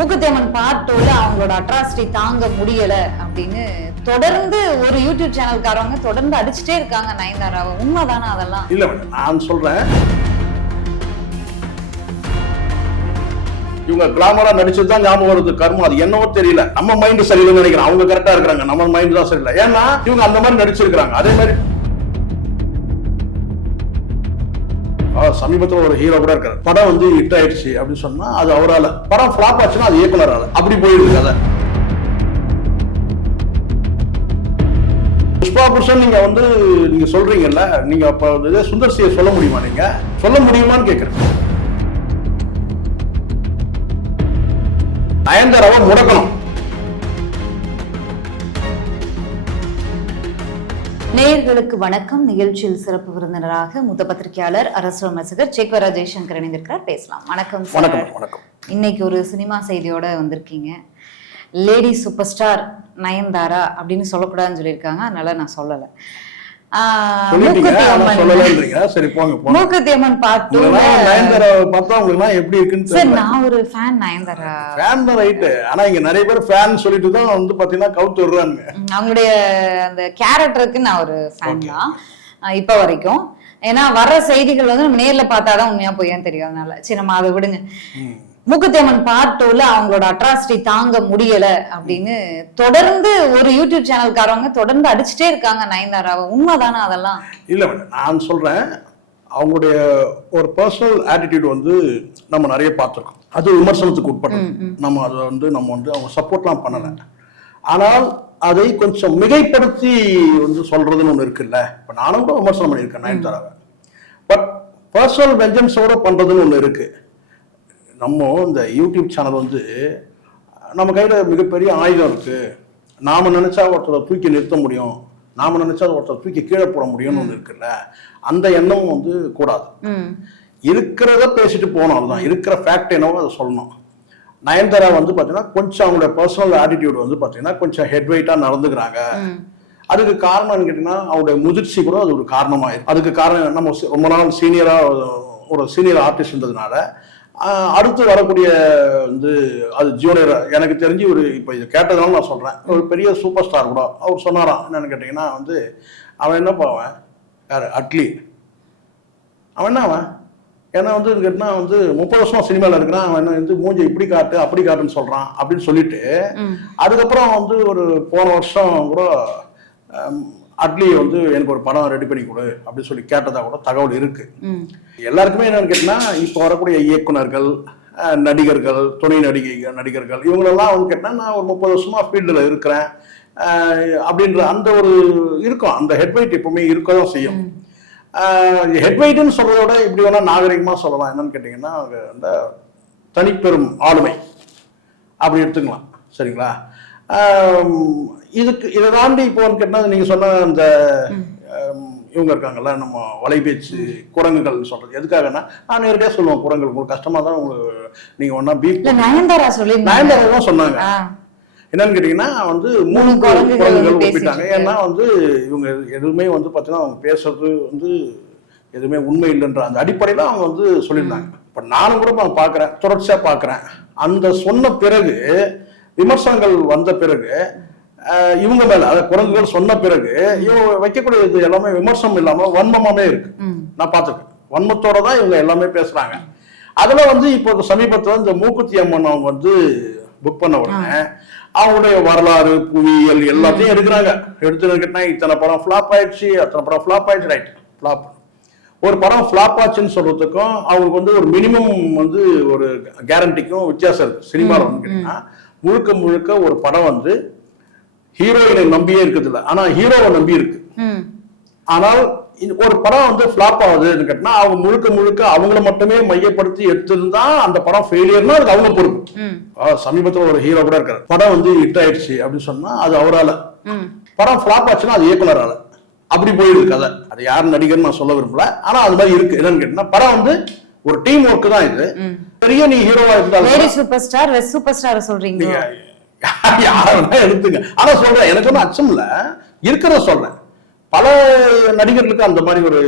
Mookuthi Amman part 2ல அவங்களோட atrocity தாங்க முடியல அப்படின்னு தொடர்ந்து ஒரு யூடியூப் சேனல்காரவங்க தொடர்ந்து அடிச்சுட்டே இருக்காங்க நயன்தாராவை. உண்மைதானா அதெல்லாம்? இல்ல நான் சொல்றேன், இவங்க கிளாமரா நடிச்சதுதான் ஞாபகம் வருது. கர்மம் அது என்னவோ தெரியல. நம்ம மைண்ட் சரியில்லைன்னு நினைக்கிறேன். அவங்க கரெக்டா இருக்கிறாங்க, நம்ம மைண்ட் தான் சரியில்லை. ஏன்னா இவங்க அந்த மாதிரி நடிச்சிருக்காங்க. அதே மாதிரி சமீபத்தில் ஒரு ஹீரோ கூட இருக்காரு, படம் வந்து ஹிட் ஆயிடுச்சு அப்படின்னு சொன்னா அது அவரால், படம் ஃபிளாப் ஆச்சுன்னா அது இயக்குனரால. அப்படி போயிருக்கு கதை. புஷ்பா புருஷன் நீங்க வந்து நீங்க சொல்றீங்கல்ல, நீங்க அப்ப சுந்தர் சியை சொல்ல முடியுமா? நீங்க சொல்ல முடியுமான்னு கேட்கிறேன். நயன்தாராவை முடக்கணும். நேயர்களுக்கு வணக்கம். நிகழ்ச்சியில் சிறப்பு விருந்தினராக மூத்த பத்திரிகையாளர், அரசியல் விமர்சகர் சேக்வரா ஜெய்சங்கர் இணைந்திருக்கிறார். பேசலாம். வணக்கம் சார். வணக்கம். வணக்கம். இன்னைக்கு ஒரு சினிமா செய்தியோட வந்திருக்கீங்க. லேடி சூப்பர் ஸ்டார் நயன்தாரா அப்படின்னு சொல்லக்கூடாதுன்னு சொல்லியிருக்காங்க, அதனால நான் சொல்லலை. மூக்குத்தியம்மன் பார்ட் 2 எப்படி இருக்குன்னு நான் ஒரு ஃபேன் நயன்தாரா. ஆனா இங்க நிறைய பேர் ஃபேன் சொல்லிட்டு தான் வந்து பாத்தீங்கன்னா கவுத்து விடுறாங்க. அவங்களுடைய அந்த கேரக்டருக்கு நான் ஒரு ஃபேன் தான் இப்ப வரைக்கும். ஏன்னா வர்ற செய்திகள் வந்து நம்ம நேர்ல பார்த்தாதான் உண்மையா பொய்யான்னு தெரியும். அதனால சரி நம்ம அதை விடுங்க. மூக்குத்தியம்மன் பார்ட் 2ல அவங்களோட அட்ராசிட்டி தாங்க முடியல அப்படின்னு தொடர்ந்து ஒரு யூடியூப் சேனல்காரவங்க தொடர்ந்து அடிச்சுட்டே இருக்காங்க நயன்தாராவை. உண்மைதானா அதெல்லாம்? இல்ல நான் சொல்றேன், அவங்களுடைய ஒரு பர்சனல் ஆட்டிடியூட் வந்து நம்ம நிறைய பார்த்துருக்கோம். அது விமர்சனத்துக்கு உட்பட்டது. நம்ம அதை வந்து அவங்க சப்போர்ட்லாம் பண்ணலை. ஆனால் அதை கொஞ்சம் மிகைப்படுத்தி வந்து சொல்றதுன்னு ஒன்று இருக்குல்ல. இப்போ நானும் கூட விமர்சனம் பண்ணியிருக்கேன் நயன்தாராவை. பட் பர்சனல் வெஞ்சன்ஸோட பண்றதுன்னு ஒன்று இருக்கு. நம்ம இந்த யூடியூப் சேனல் வந்து நம்ம கையில் மிகப்பெரிய ஆயுதம் இருக்கு. நாம நினைச்சா ஒருத்தரை தூக்கி நிறுத்த முடியும், நாம நினைச்சா ஒருத்தரை தூக்கி கீழே போட முடியும்னு ஒன்று இருக்குல்ல. அந்த எண்ணம் வந்து கூடாது. இருக்கிறத பேசிட்டு போகணும். அதுதான் இருக்கிற ஃபேக்ட் என்னவோ அதை சொல்லணும். நயன்தாரா வந்து பார்த்தீங்கன்னா கொஞ்சம் அவங்களுடைய பர்சனல் ஆட்டிடியூட் வந்து பார்த்தீங்கன்னா கொஞ்சம் ஹெட்வெயிட்டாக நடந்துக்கிறாங்க. அதுக்கு காரணம்னு கேட்டீங்கன்னா அவருடைய முதிர்ச்சி கூட அது ஒரு காரணமாயிருக்கு. அதுக்கு காரணம் நம்ம ரொம்ப நாள் ஒரு சீனியர் ஆர்டிஸ்ட்ன்றதுனால அடுத்து வரக்கூடிய வந்து அது ஜூனியர், எனக்கு தெரிஞ்சு ஒரு இப்போ இது கேட்டதுனால நான் சொல்கிறேன், ஒரு பெரிய சூப்பர் ஸ்டார் கூட அவர் சொன்னாராம். என்னென்னு கேட்டிங்கன்னா வந்து அவன் என்ன போவேன் யார் அட்லி, அவன் என்ன அவன் ஏன்னா வந்து கேட்டினா வந்து 30 வருஷமா சினிமாவில் இருக்கிறான். அவன் என்ன வந்து மூஞ்சி இப்படி காட்டு அப்படி காட்டுன்னு சொல்கிறான் அப்படின்னு சொல்லிட்டு அதுக்கப்புறம் வந்து ஒரு போன வருஷம் கூட அட்லி வந்து எனக்கு ஒரு படம் ரெடி பண்ணி கொடு அப்படின்னு சொல்லி கேட்டதா கூட தகவல் இருக்கு. எல்லாருக்குமே என்னன்னு கேட்டீங்கன்னா இப்போ வரக்கூடிய இயக்குனர்கள், நடிகர்கள், துணை நடிகர்கள் இவங்களெல்லாம் வந்து கேட்டீங்கன்னா நான் ஒரு 30 வருஷமா ஃபீல்டில் இருக்கிறேன் அப்படின்ற அந்த ஒரு இருக்கும். அந்த ஹெட்வெயிட் எப்பவுமே இருக்க தான் செய்யும். ஹெட்வெயிட்னு சொல்றதோட இப்படி வேணா நாகரிகமாக சொல்லலாம். என்னன்னு கேட்டிங்கன்னா அந்த தனிப்பெரும் ஆளுமை அப்படி எடுத்துக்கலாம். சரிங்களா? இதை தாண்டி இப்போ கேட்டால் நீங்க சொன்ன அந்த இவங்க இருக்காங்கல்ல, நம்ம வலைபேச்சு குரங்குகள் சொல்றது எதுக்காகனா, நான் நேரடியாக சொல்லுவேன், குரங்குகள் உங்களுக்கு கஷ்டமா தான் உங்களுக்கு நீங்க ஒன்னா பீப் நயன்தாரா தான் சொன்னாங்க. என்னன்னு கேட்டீங்கன்னா வந்து 3 குரங்குகள் ஒப்பிட்டாங்க. ஏன்னா வந்து இவங்க எதுவுமே வந்து பார்த்தீங்கன்னா அவங்க பேசுறது வந்து எதுவுமே உண்மை இல்லைன்ற அந்த அடிப்படையில் அவங்க வந்து சொல்லியிருந்தாங்க. இப்போ நானும் கூட பார்க்குறேன், தொடர்ச்சியாக பார்க்குறேன். அந்த சொன்ன பிறகு விமர்சனங்கள் வந்த பிறகு இவங்க மேல அத குரங்குகள் சொன்ன பிறகு இவங்க வைக்கக்கூடியது எல்லாமே விமர்சனம் இல்லாம வன்மமாவே இருக்கு. நான் பார்த்துருக்கேன், வன்மத்தோட தான் இவங்க எல்லாமே பேசுறாங்க. அதுல வந்து இப்போ சமீபத்துல இந்த மூக்குத்தியம்மன் அவங்க வந்து புக் பண்ண உடனே அவங்களுடைய வரலாறு, புவியியல் எல்லாத்தையும் எடுக்கிறாங்க. எடுத்துக்கிட்டா இத்தனை படம் ஃபிளாப் ஆயிடுச்சு, அத்தனை படம் ஃபிளாப் ஆயிடுச்சு. Right, flop. ஒரு படம் ஃபிளாப் ஆச்சுன்னு சொல்றதுக்கும் அவங்களுக்கு வந்து ஒரு மினிமம் வந்து ஒரு கேரண்டிக்கும் வித்தியாசம் இருக்கு. சினிமாவில் வந்து கேட்டீங்கன்னா முழுக்க முழுக்க ஒரு படம் வந்து ஹீரோயினை நம்பியே இருக்குது இல்லை, ஆனா ஹீரோவை நம்பி இருக்கு. ஆனால் ஒரு படம் வந்து ஃபிளாப் ஆகுதுன்னு கேட்டா அவங்க முழுக்க முழுக்க அவங்கள மட்டுமே மையப்படுத்தி எடுத்திருந்தா அந்த படம் ஃபெயிலியர்னா அதுக்கு அவங்க பொறுப்பு. சமீபத்தில் ஒரு ஹீரோ கூட இருக்காரு, படம் வந்து ஹிட் ஆயிடுச்சு அப்படின்னு சொன்னா அது அவரால, படம் ஃபிளாப் ஆச்சுன்னா அது இயக்குனரால. அப்படி போயிருக்கு கதை. அது யார் நடிகர்னு நான் சொல்ல விரும்பல, ஆனா அது மாதிரி இருக்கு. என்னன்னு கேட்டீங்கன்னா படம் வந்து ஒரு டீம் ஒர்க் தான். இது பெரிய நீ ஹீரோவா இருந்தாலும் சூப்பர் ஸ்டார் சொல்றீங்க யாருன்னா எடுத்துங்க. ஆனா சொல்றேன், எனக்கு ஒன்றும் அச்சம் இல்ல, இருக்கிறத சொல்றேன். பல நடிகர்களுக்கு அந்த மாதிரி ஒரு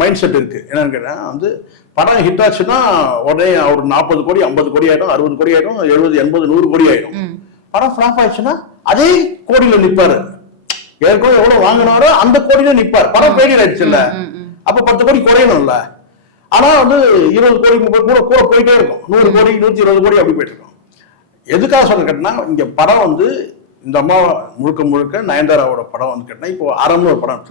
மைண்ட் செட் இருக்கு. என்னன்னு கேட்டா வந்து படம் ஹிட் ஆச்சுன்னா உடனே ஒரு 40 கோடி 50 கோடி ஆயிடும், 60 கோடி ஆயிடும், 70 80 100 கோடி ஆயிடும். படம் ஃபிளாப் ஆயிடுச்சுன்னா அதே கோடியில நிப்பாரு. ஏற்கனவே எவ்வளவு வாங்கினாரோ அந்த கோடியில நிப்பாரு. படம் ஃபெயிலியர் ஆயிடுச்சு இல்ல, அப்ப 10 கோடி குறையணும்ல. ஆனா வந்து 20 கோடி 30 கூட கூட போயிட்டே இருக்கும். 100 கோடி 120 கோடி அப்படி போயிட்டு இருக்கும். எதுக்காக சொல்ல கேட்டா, இங்க படம் வந்து இந்த அம்மா முழுக்க முழுக்க நயன்தாராவோட படம் வந்து கேட்டா, இப்போ ஆரம்பம் ஒரு படம்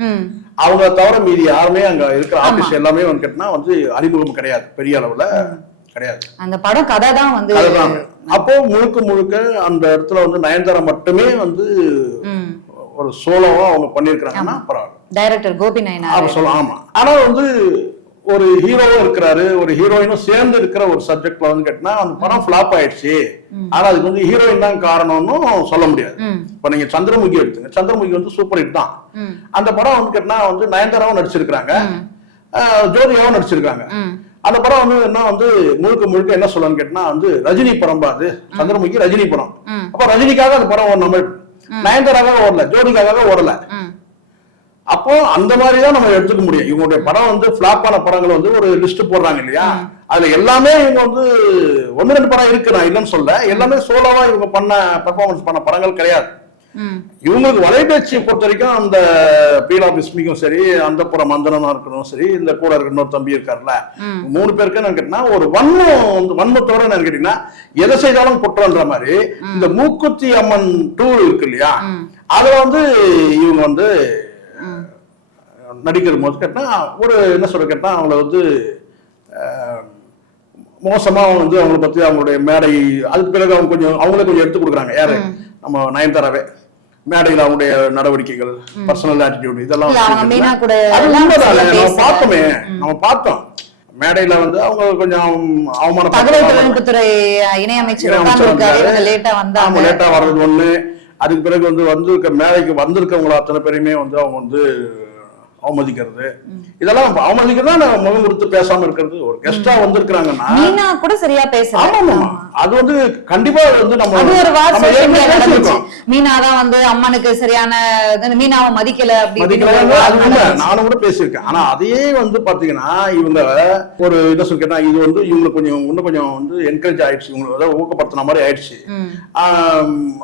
அவங்க தவிர மீதி யாருமே அங்க இருக்கிற ஆர்டிஸ்ட் எல்லாமே வந்து கேட்டா வந்து அறிமுகம் கிடையாது, பெரிய அளவுல கிடையாது. அந்த படம் கதை தான் வந்து அப்போ முழுக்க முழுக்க அந்த இடத்துல வந்து நயன்தாரா மட்டுமே வந்து ஒரு சோலோவா அவங்க பண்ணிருக்காங்கன்னா பரவாயில்ல. டைரக்டர் கோபி நயனார் சொல்லலாம். ஆமா, ஆனா வந்து ஒரு ஹீரோவும் இருக்கிறாரு, ஒரு ஹீரோயினும் சேர்ந்து இருக்கிற ஒரு சப்ஜெக்ட்ல வந்து கேட்டா அந்த படம் ஃபிளாப் ஆயிடுச்சு. ஆனா அதுக்கு வந்து ஹீரோயின் தான் காரணம்னு சொல்ல முடியாது. இப்ப நீங்க சந்திரமுகி எடுத்துங்க, சந்திரமுகி வந்து சூப்பர் ஹிட் தான். அந்த படம் வந்து கேட்டா வந்து நயன்தாராவும் நடிச்சிருக்காங்க, ஜோதிகாவும் நடிச்சிருக்காங்க. அந்த படம் வந்து என்ன வந்து முழுக்க முழுக்க என்ன சொல்லணும்னு கேட்டா வந்து ரஜினி படம் பாது. சந்திரமுகி ரஜினி படம். அப்ப ரஜினிக்காக அந்த படம் நம்ம நயன்தாராக்காக ஓடல, ஜோதிகாக்காக ஓடல. அப்போ அந்த மாதிரிதான் நம்ம எடுத்துக்க முடியும். இவங்களுடைய படம் வந்து பிளாப் ஆன படங்கள் வந்து ஒரு லிஸ்ட் போடுறாங்க இல்லையா, அதுல எல்லாமே இவங்க வந்து 1-2 படம் இருக்கு, நான் இல்லைன்னு சொல்ல. எல்லாமே சோலோவா இவங்க பண்ண பெர்ஃபார்மன்ஸ் பண்ண படங்கள் கிடையாது. இவங்களுக்கு வலைபேச்சு பொறுத்த வரைக்கும் அந்த பீலா பிஸ்மிக்கும் சரி, அந்த புறம் மந்தனா இருக்கணும் சரி, இந்த கூட இருக்க இன்னொரு தம்பி இருக்காருல்ல, 3 பேருக்கு நான் கேட்டீங்கன்னா ஒரு வன்மத்தோட நான் கேட்டீங்கன்னா எதை செய்தாலும் குற்றம்ன்ற மாதிரி இந்த மூக்குத்தி அம்மன் 2 இருக்கு இல்லையா, அதுல வந்து இவங்க வந்து நடிக்கிற போது கேட்டா ஒரு என்ன சொல்ற கேட்டா அவங்கள வந்து மோசமா வந்து அவங்கள பத்தி அவங்களுடைய மேடை, அதுக்கு பிறகு அவங்க கொஞ்சம் அவங்களே கொஞ்சம் எடுத்து கொடுக்குறாங்க. யாரு நம்ம நயன்தாராவே மேடையில் அவங்களுடைய நடவடிக்கைகள், பர்சனல் ஆட்டிடியூட் இதெல்லாம் பார்த்தோமே, நம்ம பார்த்தோம். மேடையில வந்து அவங்க கொஞ்சம் அவமான தகவல் தொழில்நுட்பத்துறை இணையமைச்சர் லேட்டா வர்றது ஒண்ணு, அதுக்கு பிறகு வந்து மேடைக்கு வந்திருக்கவங்கள அத்தனை பேருமே வந்து அவங்க வந்து அவமதிக்கிறது, இதெல்லாம் அவமதிக்கிறதா நான் முகம் கொடுத்து பேசாம இருக்கிறது. ஒரு கெஸ்டா வந்திருக்காங்கன்னா மீனா கூட சரியா பேசல, அது வந்து கண்டிப்பா வந்து நம்ம மீனா தான் வந்து அம்மனுக்கு சரியான மீனாவை மதிக்கல நானும் கூட பேசியிருக்கேன். ஆனா அதையே வந்து பாத்தீங்கன்னா இவங்க ஒரு என்ன சொல்லி கேட்டா இது வந்து இவங்களுக்கு கொஞ்சம் இன்னும் கொஞ்சம் வந்து என்கரேஜ் ஆயிடுச்சு, இவங்களை ஊக்கப்படுத்தின மாதிரி ஆயிடுச்சு.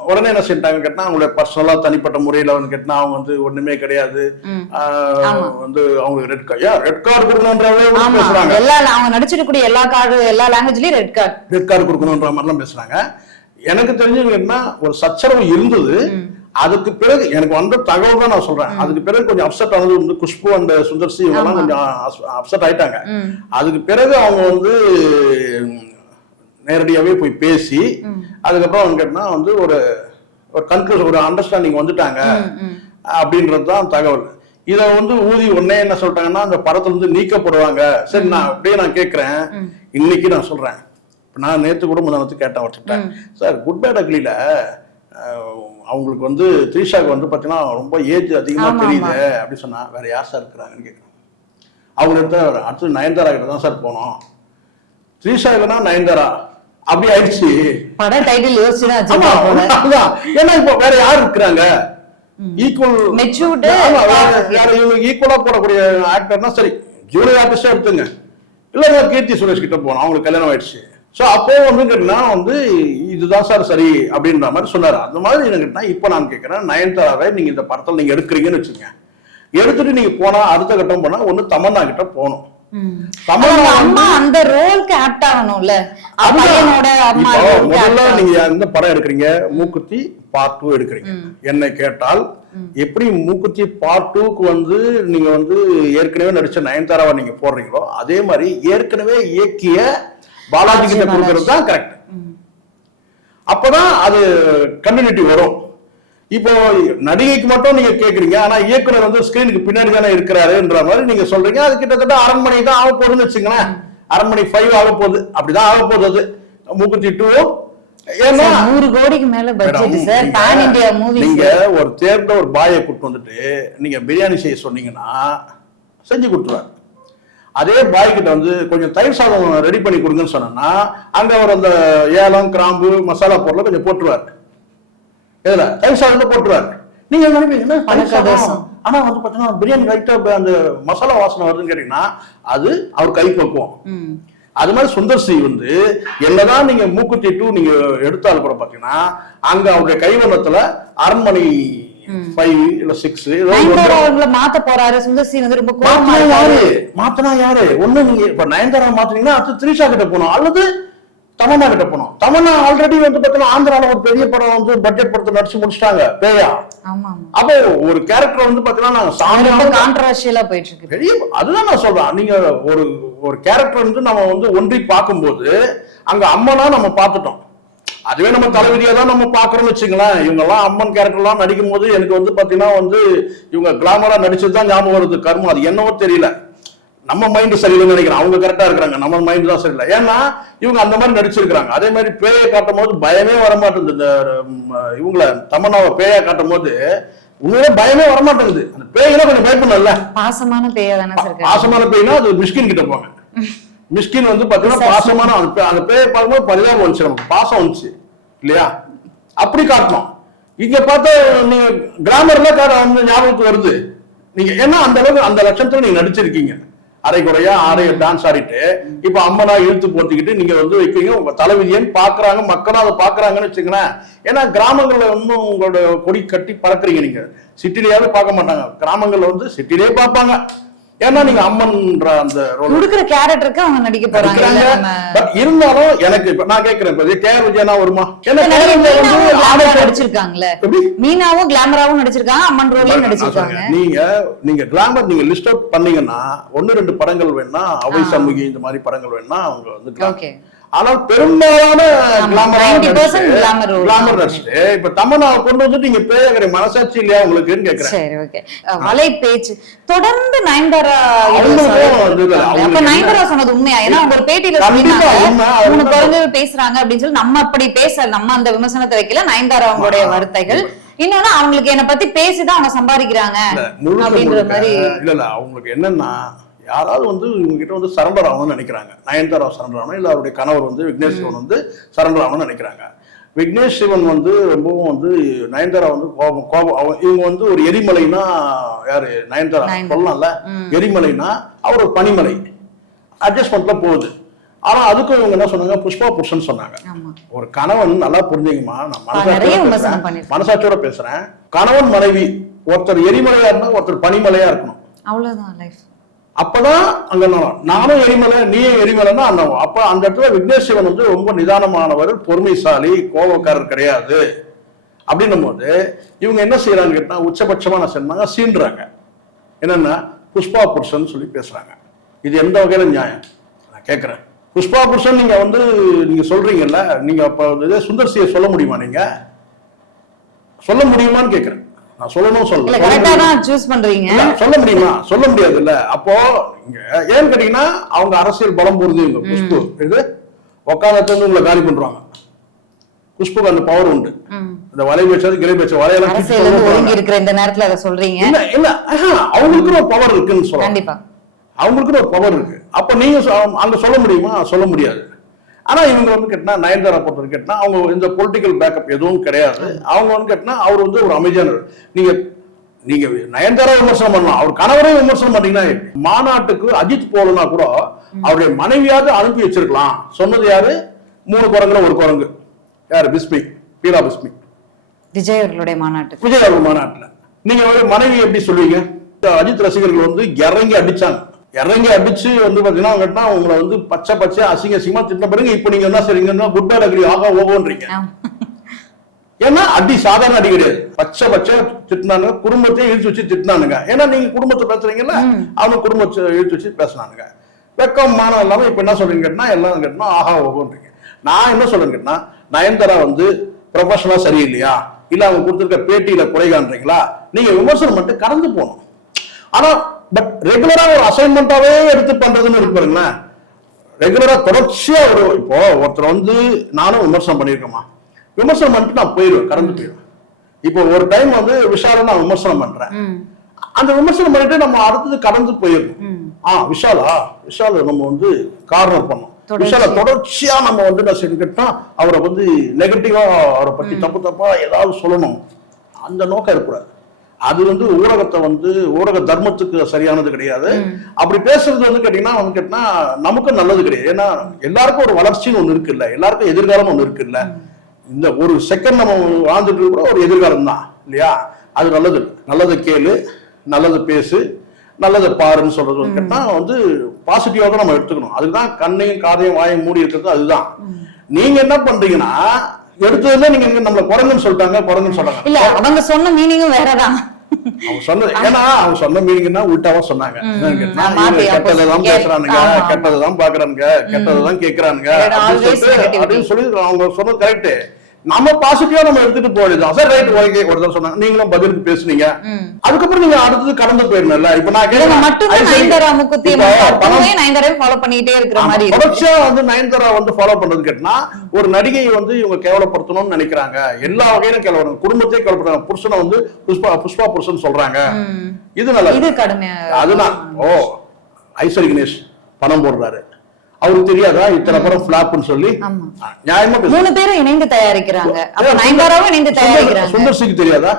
உடனே என்ன செஞ்சாங்க கேட்டா அவங்களுடைய பர்சனலா தனிப்பட்ட முறையில வந்து கேட்டா அவங்க வந்து ஒண்ணுமே கிடையாது, வந்து அவங்க ரெட் கார்டு கொடுக்கணும்ன்ற பேசுறாங்க. அவங்க நடிச்சிருக்கக்கூடிய எல்லா லாங்குவேஜ்லயும் ரெட் கார்டு கொடுக்கணும்ன்ற மாதிரி எல்லாம் பேசுறாங்க. எனக்கு தெரிஞ்சதுன்னா ஒரு சச்சரவு இருந்தது. அதுக்கு பிறகு எனக்கு வந்த தகவல் தான் நான் சொல்றேன். அதுக்கு பிறகு கொஞ்சம் அப்செட் ஆனது வந்து குஷ்பு அந்த சுந்தர்சி இவங்கெல்லாம் கொஞ்சம் அப்செட் ஆயிட்டாங்க. அதுக்கு பிறகு அவங்க வந்து நேரடியாவே போய் பேசி அதுக்கப்புறம் கேட்டா வந்து ஒரு கன்க்ளூஷன், ஒரு அண்டர்ஸ்டாண்டிங் வந்துட்டாங்க அப்படின்றதுதான் தகவல். இத வந்து ஊதி உடனே என்ன சொல்லிட்டாங்கன்னா அந்த படத்துல இருந்து நீக்கப்படுவாங்க. சரி, நான் அப்படியே நான் கேட்கிறேன். இன்னைக்கு நான் சொல்றேன், நான் நேத்து கூட முதலத்து கேட்டேன் வச்சுட்டேன் சார், குட் பேட் அக்லில அவங்களுக்கு வந்து த்ரீஷாக்கு வந்து பாத்தீங்கன்னா ரொம்ப ஏஜ் அதிகமா தெரியுது அப்படி சொன்னா வேற யார் சார் இருக்கிறாங்கன்னு கேட்கிறேன். அவங்க எடுத்த அடுத்து நயன்தாரா கிட்ட தான் சார் போனோம், த்ரீஷா இல்லைன்னா நயன்தாரா அப்படி ஆயிடுச்சு. படம் டைட்டில் யோசிச்சுதான், ஏன்னா இப்போ வேற யார் இருக்கிறாங்க ஈக்குவலா போடக்கூடிய ஆக்டர்னா சரி ஜூனியர் ஆர்டிஸ்டா எடுத்துங்க, இல்ல கீர்த்தி சுரேஷ் கிட்ட போனோம், அவங்களுக்கு கல்யாணம் ஆயிடுச்சு. சோ அப்போ வந்து கேட்டீங்கன்னா வந்து இதுதான் சார் சரி அப்படின்ற மாதிரி சொன்னாரு. அந்த மாதிரி கேட்டா இப்ப நான் கேட்கிறேன், நயன்தாராவை நீங்க இந்த படத்துல நீங்க எடுக்கிறீங்கன்னு வச்சுங்க, எடுத்துட்டு நீங்க போனா அடுத்த கட்டம் போனா ஒண்ணு தமன்னா கிட்ட போகணும். அந்த ரோலுக்கு ஆப்ட் ஆகணும்ல. முதல்ல நீங்க எந்த படம் எடுக்கிறீங்க, மூக்குத்தி பார்ட் 2 எடுக்கிறீங்க. என்ன கேட்டால் எப்படி மூக்குத்தி பார்ட் 2க்கு வந்து நீங்க வந்து ஏற்கனவே நடிச்ச நயன்தாராவை நீங்க போடுறீங்களோ அதே மாதிரி ஏற்கனவே இயக்கிய பாலாஜி கிட்ட கொடுக்கறது தான் கரெக்ட். அப்பதான் அது கம்யூனிட்டி வரும். இப்போ நடிகைக்கு மட்டும் நீங்க கேக்குறீங்க, ஆனா இயக்குனர் வந்து ஸ்கிரீனுக்கு பின்னாடி தானே இருக்கிறாருன்ற மாதிரி நீங்க சொல்றீங்க. அது கிட்டத்தட்ட அரண்மனை தான் ஆக போகுதுன்னு வச்சுங்களேன். அரண்மனை 5 ஆக போகுது, அப்படிதான் ஆக போகுது. மூக்குத்தி 2 100 கோடிக்கு மேல budget sir, pan India movie. நீங்க ஒரு தேர்ந்த ஒரு பாயை கூட்டு வந்துட்டு நீங்க பிரியாணி செய்ய சொன்னீங்கன்னா செஞ்சு கொடுத்துருவாரு. அதே பாய் கிட்ட வந்து கொஞ்சம் தயிர் சாதம் ரெடி பண்ணி கொடுங்கன்னு சொன்னா அங்க அவர் அந்த ஏலம் கிராம்பு மசாலா பொருளை கொஞ்சம் போட்டுருவாரு. இதுல தயிர் சாதம் போட்டுருவாரு. நீங்க நினைப்பீங்கன்னா ஆனா வந்து பாத்தீங்கன்னா பிரியாணி லைட்டா அந்த மசாலா வாசனை வருதுன்னு கேட்டீங்கன்னா அது அவர் கை பக்குவம். அது மாதிரி சுந்தர் சி வந்து என்னதான் நீங்க மூக்குத்தி 2 நீங்க எடுத்தாலும் கூட பாத்தீங்கன்னா அங்க அவருடைய கைவண்ணத்துல அரண்மனை 5 இல்ல 6 மாத்த போறாரு சுந்தர் சி வந்து ரொம்ப மாத்தனா யாரு ஒண்ணு நீங்க இப்ப நயன்தாரா மாத்தினீங்கன்னா அடுத்து திரிஷா கிட்ட போகணும் அல்லது தமன்னா கிட்ட போனோம். தமன்னா ஆல்ரெடி வந்து பாத்தீங்கன்னா ஆந்திரால ஒரு பெரிய படம் வந்து பட்ஜெட் படத்தை நடிச்சு முடிச்சிட்டாங்க பேயா. அப்போ ஒரு கேரக்டர் வந்து பாத்தீங்கன்னா கான்ட்ரோவர்ஷியலா போயிட்டு இருக்கு பெரிய. அதுதான் நான் சொல்றேன், நீங்க ஒரு கேரக்டர் வந்து நம்ம வந்து ஒன்றி பார்க்கும்போது அங்க அம்மனா நம்ம பார்த்துட்டோம். அதுவே நம்ம தலைவிதியா தான் நம்ம பாக்குறோம்னு வச்சுங்களேன். இவங்க எல்லாம் அம்மன் கேரக்டர் எல்லாம் நடிக்கும் போது எனக்கு வந்து பாத்தீங்கன்னா வந்து இவங்க கிளாமரா நடிச்சதுதான் ஞாபகம் வருது. கர்மம் அது என்னவோ தெரியல, நம்ம மைண்ட் சரியில்லைன்னு நினைக்கிறேன். அவங்க கரெக்டா இருக்கிறாங்க, நம்ம மைண்ட் தான் சரியில்லை. ஏன்னா இவங்க அந்த மாதிரி நடிச்சிருக்கிறாங்க. அதே மாதிரி பேயை காட்டும் போது பயமே வரமாட்டேங்குது. இந்த இவங்கள தமன்னாவை பேயா காட்டும் போது உண்மையிலே பயமே வரமாட்டேங்குது. அந்த பேய்னா கொஞ்சம் பயப்படணும்ல. பாசமான பேயா தானே சார்? பாசமான பேய்னா அது மிஸ்கின் கிட்ட போங்க. மிஸ்கின் வந்து பாத்தீங்கன்னா பாசமான அந்த பேயை பார்க்கும்போது பரிதாபம் வந்துச்சு, நமக்கு பாசம் வந்துச்சு இல்லையா? அப்படி காட்டணும். இங்க பார்த்தா நீங்க கிராமர்ல வந்து ஞாபகத்துக்கு வருது நீங்க. ஏன்னா அந்த அளவுக்கு அந்த லட்சத்துல நீங்க நடிச்சிருக்கீங்க. அரை குறையா ஆடைய டான்ஸ் ஆடிட்டு இப்ப அம்மனா இழுத்து போத்திக்கிட்டு நீங்க வந்து வைப்பீங்க. உங்க தலைவிதியன்னு பாக்குறாங்க, மக்களும் அதை பாக்குறாங்கன்னு வச்சுங்களேன். ஏன்னா கிராமங்கள்ல வந்து உங்களோட கொடி கட்டி பறக்குறீங்க. நீங்க சிட்டிலேயாவது பார்க்க மாட்டாங்க, கிராமங்கள்ல வந்து சிட்டிலேயே பார்ப்பாங்க. ஏன்னா நீங்க அம்மன்ற அந்த கொடுக்குற கேரக்டருக்கு அவங்க நடிக்க போறாங்க. பட் இருந்தாலும் எனக்கு இப்ப நான் கேக்குறேன், இப்ப கேஆர் விஜயனா வருமா? நடிச்சிருக்காங்கல்ல, மீனாவும் கிளாமராவும் நடிச்சிருக்காங்க, அம்மன் ரோலையும் நடிச்சிருக்காங்க. நீங்க கிளாமர் நீங்க லிஸ்ட் அவுட் பண்ணீங்கன்னா 1-2 படங்கள் வேணா, அவை சண்முகி இந்த மாதிரி படங்கள் வேணா அவங்க வந்து. ஆனால் பெரும்பாலான கிளாமர் நடிச்சுட்டு இப்ப தமன்னா கொண்டு வந்து நீங்க பேசுற மனசாட்சி இல்லையா உங்களுக்குன்னு கேக்குறேன். சரி, ஓகே. வலை பேச்சு தொடர்ந்து நயன்தாரா சொன்னது உண்மையா? ஏன்னா அவங்க பேட்டியில குழந்தை பேசுறாங்க அப்படின்னு சொல்லி நம்ம அப்படி பேசல, நம்ம அந்த விமர்சனத்தை வைக்கல. நயன்தாரா அவங்களுடைய வார்த்தைகள். இன்னொன்னு அவங்களுக்கு என்ன பத்தி பேசிதான் அவங்க சம்பாதிக்கிறாங்க அப்படின்ற மாதிரி. இல்ல அவங்களுக்கு என்னன்னா யாராவது வந்து இவங்க கிட்ட வந்து சரண்டர் ஆகணும்னு நினைக்கிறாங்க. நயன்தாரா சரண்டர் ஆகணும், இல்ல அவருடைய கணவர் வந்து விக்னேஷ் சிவன் வந்து சரண்டர் ஆகணும்னு நினைக்கிறாங்க. விக்னேஷ் சிவன் வந்து ரொம்பவும் வந்து நயன்தாரா வந்து கோபம் இவங்க வந்து ஒரு எரிமலைனா யாரு நயன்தாரா சொல்லலாம்ல. எரிமலைனா அவர் ஒரு பனிமலை அட்ஜஸ்ட்மெண்ட்ல போகுது. ஆனா அதுக்கும் இவங்க என்ன சொன்னாங்க, புஷ்பா புருஷன் சொன்னாங்க. ஒரு கணவன் நல்லா புரிஞ்சுக்குமா, நான் மனசாட்சியோட பேசுறேன். கணவன் மனைவி ஒருத்தர் எரிமலையா இருந்தா ஒருத்தர் பனிமலையா இருக்கணும், அவ்வளவுதான் லைஃப். அப்பதான் அங்க நானும் எரிமலை நீயும் எரிமலைன்னா அப்ப அந்த இடத்துல விக்னேஷ் சிவன் வந்து ரொம்ப நிதானமானவர், பொறுமைசாலி, கோபக்காரர் கிடையாது. அப்படின்னும் போது இவங்க என்ன செய்யறாங்க கேட்டா உச்சபட்சமா நான் சொன்னாங்க சீன்றாங்க. என்னன்னா புஷ்பா புருஷன் சொல்லி பேசுறாங்க. இது எந்த வகையில நியாயம் நான் கேட்கிறேன். புஷ்பா புருஷன் நீங்க வந்து நீங்க சொல்றீங்கல்ல, நீங்க அப்ப சுந்தர் சியை சொல்ல முடியுமா? நீங்க சொல்ல முடியுமான்னு கேட்கிறேன். நான் சொல்லணும் சொல்ல முடியுமா? சொல்ல முடியாது இல்ல. அப்போ ஏன்னு கேட்டீங்கன்னா அவங்க அரசியல் பலம் போறது இவங்க குஷ்பு இது உட்காந்து உங்களை காலி பண்றாங்க. குஷ்புக்கு அந்த பவர் உண்டு. இந்த வலை வச்சது கிளை வச்ச வலையெல்லாம் இருக்கிற இந்த நேரத்துல அதை சொல்றீங்க. இல்ல அவங்களுக்கு ஒரு பவர் இருக்குன்னு சொல்றாங்க. அவங்களுக்கு ஒரு பவர் இருக்கு. அப்ப நீங்க அங்க சொல்ல முடியுமா? சொல்ல முடியாது. ஆனா இவங்க வந்து கேட்டா நயன்தாரா பொறுத்தவரை கேட்டா அவங்க இந்த பொலிட்டிக்கல் பேக்கப் எதுவும் கிடையாது. அவங்க வந்து கேட்டா அவர் வந்து ஒரு அமைதியானவர். நீங்க நயன்தாரா விமர்சனம் பண்ணலாம், அவர் கணவரே விமர்சனம் பண்ணீங்கன்னா மாநாட்டுக்கு அஜித் போலனா கூட அவருடைய மனைவியாவது அனுப்பி வச்சிருக்கலாம். சொன்னது யாரு? 3 குரங்குல ஒரு குரங்கு யாரு? பிஸ்மி, பீலா பிஸ்மி. விஜய் அவர்களுடைய மாநாட்டு, விஜய் அவர்கள் மாநாட்டுல நீங்க மனைவி எப்படி சொல்லுவீங்க? அஜித் ரசிகர்கள் வந்து இறங்கி அடிச்சாங்க. இறங்கி அடிச்சு வந்து பாத்தீங்கன்னா உங்களை வந்து பச்சை அசிங்கமா திட்ட பிறகு இப்ப நீங்க என்ன செய்றீங்கன்னா குட் பை அக்ரி ஆகா ஓகோன்றீங்க. ஏன்னா அடி சாதாரண அடி கிடையாது, பச்சை திட்டினானுங்க, குடும்பத்தையும் இழுத்து வச்சு திட்டினானுங்க. ஏன்னா நீங்க குடும்பத்தை பேசுறீங்கல்ல, அவங்க குடும்பத்தை இழுத்து வச்சு பேசினானுங்க. வெக்கம் மானம் இல்லாம இப்ப என்ன சொல்றீங்க கேட்டா எல்லாம் கேட்டா ஆகா ஓகோன்றீங்க. நான் என்ன சொல்றேன் கேட்டா நயன்தாரா வந்து ப்ரொஃபஷனலா சரியில்லையா, இல்ல அவங்க கொடுத்திருக்க பேட்டியில குறைகான்றீங்களா? நீங்க விமர்சனம் மட்டும் கடந்து போகணும். ஆனா பட் ரெகுலரா ஒரு அசைன்மெண்டாவே எடுத்து பண்றதுன்னு இருக்கு பாருங்களேன். ரெகுலரா தொடர்ச்சியா இப்போ ஒருத்தர் வந்து நானும் விமர்சனம் பண்ணிருக்கேமா, விமர்சனம் பண்ணிட்டு நான் போயிடுவேன், கடந்து போயிடுவேன். இப்போ ஒரு டைம் வந்து விஷால நான் விமர்சனம் பண்றேன், அந்த விமர்சனம் பண்ணிட்டு நம்ம அடுத்தது கடந்து போயிடணும். விஷால நம்ம வந்து கார்னர் பண்ணோம். விஷால தொடர்ச்சியா நம்ம வந்து நான் சரி கேட்டா அவரை வந்து நெகட்டிவா அவரை பத்தி தப்பா ஏதாவது சொல்லணும், அந்த நோக்கம் இருக்கக்கூடாது. அது வந்து ஊடகத்தை வந்து ஊடக தர்மத்துக்கு சரியானது கிடையாது. அப்படி பேசுறது வந்து கேட்டீங்கன்னா நமக்கும் நல்லது கிடையாது. ஏன்னா எல்லாருக்கும் ஒரு வளர்ச்சின்னு ஒண்ணு இருக்குல்ல, எல்லாருக்கும் எதிர்காலம் ஒண்ணு இருக்குல்ல. இந்த ஒரு செகண்ட் நம்ம வாழ்ந்துட்டு கூட ஒரு எதிர்காலம் தான் இல்லையா? அது நல்லது. நல்லதை கேளு, நல்லதை பேசு, நல்லதை பாருன்னு சொல்றது வந்து கேட்டா வந்து பாசிட்டிவா தான் நம்ம எடுத்துக்கணும். அதுதான் கண்ணையும் காதையும் வாயும் மூடி இருக்கிறது. அதுதான் நீங்க என்ன பண்றீங்கன்னா எடுத்ததுல நீங்க நம்மள குரங்குன்னு சொல்றாங்க. இல்ல அவங்க சொன்ன மீனிங்கும் வேறதான். அவங்க சொன்னது ஏன்னா அவங்க சொன்ன மீனிங்னா உள்டாவா சொன்னாங்க. கெட்டதான் பேசுறானுங்க, கெட்டதான் பாக்குறானுங்க, கெட்டதான் கேட்கறானுங்க அப்படின்னு சொல்லி அவங்க சொன்னது கரெக்ட். நம்ம பாசிட்டிவா நம்ம எடுத்துட்டு போயிடுது. சார் ரைட் ஓகே ஒருத்தர் சொன்னாங்க, நீங்களும் பதிலுக்கு பேசுனீங்க, அதுக்கப்புறம் நீங்க அடுத்தது கடந்து போயிடணும்ல. இப்ப நான் தொடர்ச்சியா வந்து நயன்தாரா வந்து ஃபாலோ பண்றது கேட்டா ஒரு நடிகையை வந்து இவங்க கேவலப்படுத்தணும்னு நினைக்கிறாங்க. எல்லா வகையிலும் கேவலம், குடும்பத்தையே கேவலப்படுறாங்க. புருஷனை வந்து புஷ்பா புருஷன் சொல்றாங்க. இது நல்லா அதுதான். ஓ ஐஸ்வரி கணேஷ் பணம் போடுறாரு, அவருக்கு தெரியாதா இத்தனை படம் ஃபிளாப்னு சொல்லி? நியாயமா 3 பேரும் இணைந்து தயாரிக்கிறாங்க. அப்ப நயன்தாராவும் இணைந்து தயாரிக்கிறாங்க. சுந்தர்சிக்கு தெரியாதா?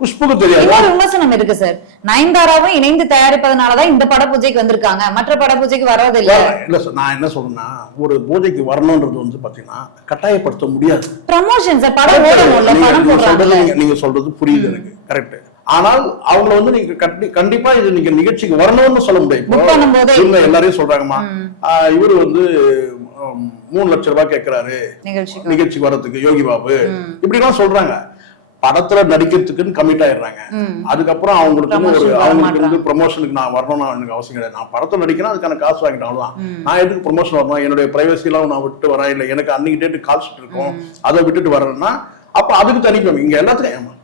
குஷ்புக்கு தெரியாது. இன்னொரு விமர்சனம் இருக்கு சார், நயன்தாராவும் இணைந்து தயாரிப்பதனாலதான் இந்த பட பூஜைக்கு வந்திருக்காங்க, மற்ற பட பூஜைக்கு வர்றது இல்ல. இல்ல சார், நான் என்ன சொல்றேன்னா ஒரு பூஜைக்கு வரணும்ன்றது வந்து பாத்தீங்கன்னா கட்டாயப்படுத்த முடியாது. ப்ரமோஷன் சார், படம் ஓடணும்ல, படம் போடுறாங்க. நீங்க சொல்றது புரியுது எனக்கு, கரெக்ட். ஆனால் அவங்கள வந்து நீங்க கண்டிப்பா இது நீங்க நிகழ்ச்சிக்கு வரணும்னு சொல்ல முடியாது. இவங்க எல்லாரையும் சொல்றாங்கம்மா, இவரு வந்து 3 லட்சம் ரூபாய் கேட்கிறாரு நிகழ்ச்சிக்கு வர்றதுக்கு யோகி பாபு, இப்படி எல்லாம் சொல்றாங்க. படத்துல நடிக்கிறதுக்குன்னு கமிட் ஆயிடுறாங்க. அதுக்கப்புறம் அவங்களுக்கு வந்து ப்ரமோஷனுக்கு நான் வரணும்னு எனக்கு அவசியம் கிடையாது. நான் படத்துல நடிக்கிறேன், அதுக்கான காசு வாங்கிட்டேன், அவ்வளவுதான். நான் எதுக்கு ப்ரமோஷன் வரணும்? என்னுடைய பிரைவசி எல்லாம் நான் விட்டு வரேன், இல்லை எனக்கு அன்னைக்கு டேட்டு கால் ஷீட் இருக்கும், அதை விட்டுட்டு வரேன்னா அப்ப அதுக்கு தனிப்பேன். இங்க எல்லாத்துக்கும்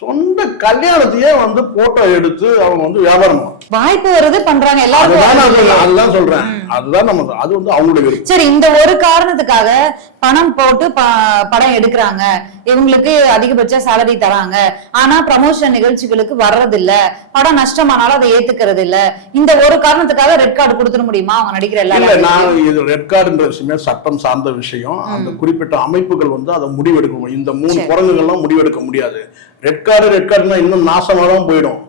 சொந்த கல்யாணத்தையே வந்து போட்டோ எடுத்து அவங்க வந்து வியாபாரம் வாய்ப்பு வருது பண்றாங்க எல்லாரும். அதுதான் சொல்றேன், அதுதான் நம்ம அது வந்து அவங்களுடைய. சரி, இந்த ஒரு காரணத்துக்காக பணம் போட்டு படம் எடுக்கிறாங்க, இவங்களுக்கு அதிகபட்ச சேலரி தராங்க, ஆனா ப்ரமோஷன் நிகழ்ச்சிகளுக்கு வர்றது இல்ல, படம் நஷ்டமானாலும் அதை ஏத்துக்கிறது இல்ல, இந்த ஒரு காரணத்துக்காக ரெட் கார்டு கொடுத்துட முடியுமா அவங்க நடிக்கிற எல்லாரும்? நான் இது ரெட் கார்டுன்ற விஷயமே சட்டம் சார்ந்த விஷயம். அந்த குறிப்பிட்ட அமைப்புகள் வந்து அதை முடிவெடுக்க, இந்த 3 குரங்குகள்லாம் முடிவெடுக்க முடியாது. ரெட் கார்டுனா இன்னும் நாசமா தான் போயிடும்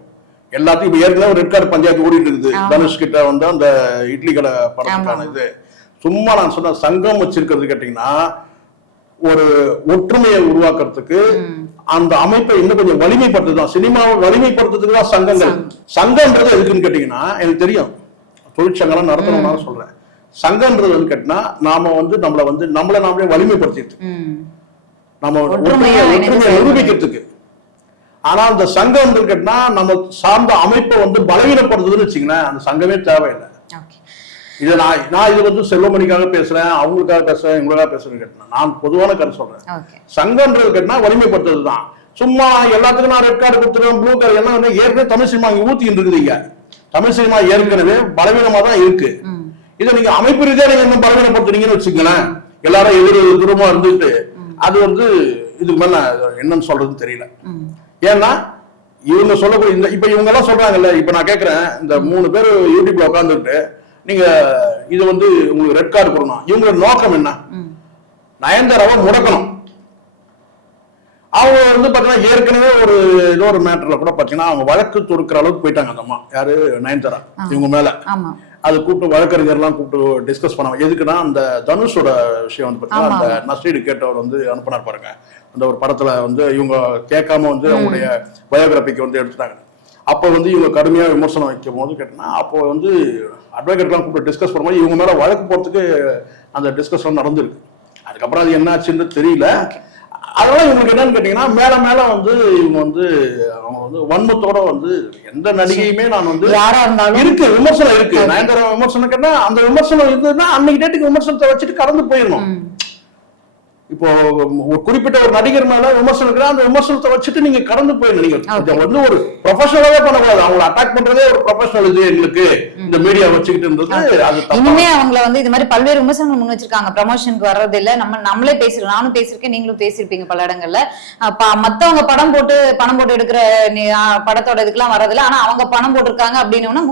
எல்லாத்தையும். இப்ப ஏற்கனவே ரெட் கார்டு பஞ்சாயத்து ஓடிட்டு இருக்குது. தனுஷ் கிட்ட வந்து அந்த இட்லி கடை படத்துக்கான இது சும்மா நான் சொன்ன சங்கம் வச்சிருக்கிறது கேட்டீங்கன்னா ஒரு ஒற்றுமையை உருவாக்குறதுக்கு, அந்த அமைப்பை இன்னும் கொஞ்சம் வலிமைப்படுத்துதான், சினிமாவை வலிமைப்படுத்துறதுக்கு தான் சங்கங்கள். சங்கம்ன்றது எதுக்குன்னு கேட்டீங்கன்னா எனக்கு தெரியும், தொழிற்சங்கம்லாம் நடத்தணும்னு சொல்றேன். சங்கம்ன்றது வந்து கேட்டீங்கன்னா நாம வந்து நம்மளை நாமளே வலிமைப்படுத்திட்டு நம்ம ஒற்றுமையை நிரூபிக்கிறதுக்கு. ஆனா அந்த சங்கம் கேட்டா நம்ம சார்ந்த அமைப்பை வந்து பலவீனப்படுத்துதுன்னு வச்சுங்களேன், அந்த சங்கமே தேவையில்லை. இதை நான் இது வந்து செல்வமணிக்காக பேசுறேன், அவங்களுக்காக பேசுறேன், இவங்களுக்காக பேசுறேன்னு கேட்டேன். நான் பொதுவான கருத்து சொல்றேன். சங்கம்ன்றது கேட்டா வலிமைப்படுத்துறது தான். சும்மா எல்லாத்துக்கும் நான் ரெட் கார்டு கொடுத்துருவேன், ப்ளூ கார்டு எல்லாம் ஏற்கனவே தமிழ் சினிமா இங்க ஊத்திட்டு இருக்குதுங்க. தமிழ் சினிமா ஏற்கனவே பலவீனமா தான் இருக்கு. இதை நீங்க அமைப்பு ரீதியா நீங்க இன்னும் பலவீனப்படுத்துறீங்கன்னு வச்சுங்களேன், எல்லாரும் எதிர்மா இருந்துட்டு அது வந்து இதுக்கு மேல என்னன்னு சொல்றதுன்னு தெரியல. ஏன்னா இவங்க சொல்லக்கூடிய இப்ப இவங்க எல்லாம் சொல்றாங்கல்ல, இப்ப நான் கேட்கிறேன், இந்த 3 பேர் யூடியூப்ல உட்காந்துட்டு நீங்க இது வந்து உங்களுக்கு ரெட் கார்டு கொடுக்கணும், இவங்களோட நோக்கம் என்ன? நயன்தாராவை முடக்கணும். அவங்க வந்து பாத்தீங்கன்னா ஏற்கனவே ஏதோ ஒரு மேட்டர்ல கூட பாத்தீங்கன்னா அவங்க வழக்கு தொடுக்கிற அளவுக்கு போயிட்டாங்க. அந்த அம்மா யாரு, நயன்தாரா, இவங்க மேல அது கூப்பிட்டு வழக்கறிஞர் எல்லாம் கூப்பிட்டு டிஸ்கஸ் பண்ணாங்க. எதுக்குன்னா அந்த தனுஷோட விஷயம் வந்து பாத்தீங்கன்னா அந்த நஸ்ரீடு கேட்டவர் வந்து அனுப்பினார் பாருங்க, அந்த ஒரு படத்துல வந்து இவங்க கேட்காம வந்து அவங்களுடைய பயோகிராபிக்கு வந்து எடுத்துட்டாங்க. அப்போ வந்து இவங்க கடுமையா விமர்சனம் வைக்கும் போது கேட்டீங்கன்னா அப்போ வந்து அட்வொகேட்லாம் கூப்பிட்டு டிஸ்கஸ் பண்ணும்போது இவங்க மேல வழக்கு போறதுக்கு அந்த டிஸ்கஷன் நடந்திருக்கு. அதுக்கப்புறம் அது என்ன ஆச்சுன்னு தெரியல. அதனால இவங்களுக்கு என்னன்னு கேட்டீங்கன்னா மேல வந்து இவங்க வந்து அவங்க வந்து வன்மத்தோட வந்து எந்த நடிகையுமே நான் வந்து இருக்கு விமர்சனம் இருக்கு. நயன்தாரா விமர்சனம் கேட்டா அந்த விமர்சனம் இருந்ததுன்னா அன்னைக்கு டேட்டுக்கு விமர்சனத்தை வச்சுட்டு கடந்து போயிடணும். இப்போ குறிப்பிட்ட ஒரு நடிகர் மேல விமர்சனம், அந்த விமர்சனத்தை வச்சுட்டு நீங்க கடந்து போயிடணும். நீங்க வந்து ஒரு ப்ரொஃபஷனலாவே பண்ணக்கூடாது. அவங்களை அட்டாக் பண்றதே ஒரு ப்ரொஃபஷனல் இது எங்களுக்கு இந்த மீடியா வச்சுக்கிட்டு இனிமே அவங்களை வந்து இது மாதிரி பல்வேறு விமர்சனங்கள் முன் வச்சிருக்காங்க. ப்ரமோஷனுக்கு வர்றது இல்ல, நம்மளே பேசுறோம், நானும் பேசிருக்கேன், நீங்களும் பேசிருப்பீங்க பல இடங்கள்ல. மத்தவங்க பணம் போட்டு எடுக்கிற படத்தோட இதுக்கெல்லாம் வர்றதில்ல, ஆனா அவங்க பணம் போட்டிருக்காங்க அப்படின்னு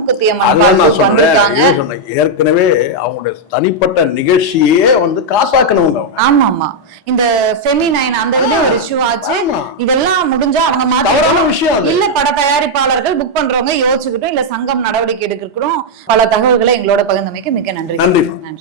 ஏற்கனவே அவங்களுடைய தனிப்பட்ட நிகழ்ச்சியே வந்து காசாக்கணவங்க. ஆமா ஆமா, இந்த ஃபெமினைன் அந்த இதுல ஒரு இஷ்யூ ஆச்சு. ஆமா. இதெல்லாம் முடிஞ்சா அவங்க தவறான விஷயம் அது. இல்ல பட தயாரிப்பாளர்கள் புக் பண்றவங்க யோசிச்சுக்கிட்டும் இல்ல சங்கம் நடவடிக்கை எடுக்கணும். பல தகவல்களை எங்களோட பகிர்ந்தமைக்கு மிக நன்றி. நன்றி.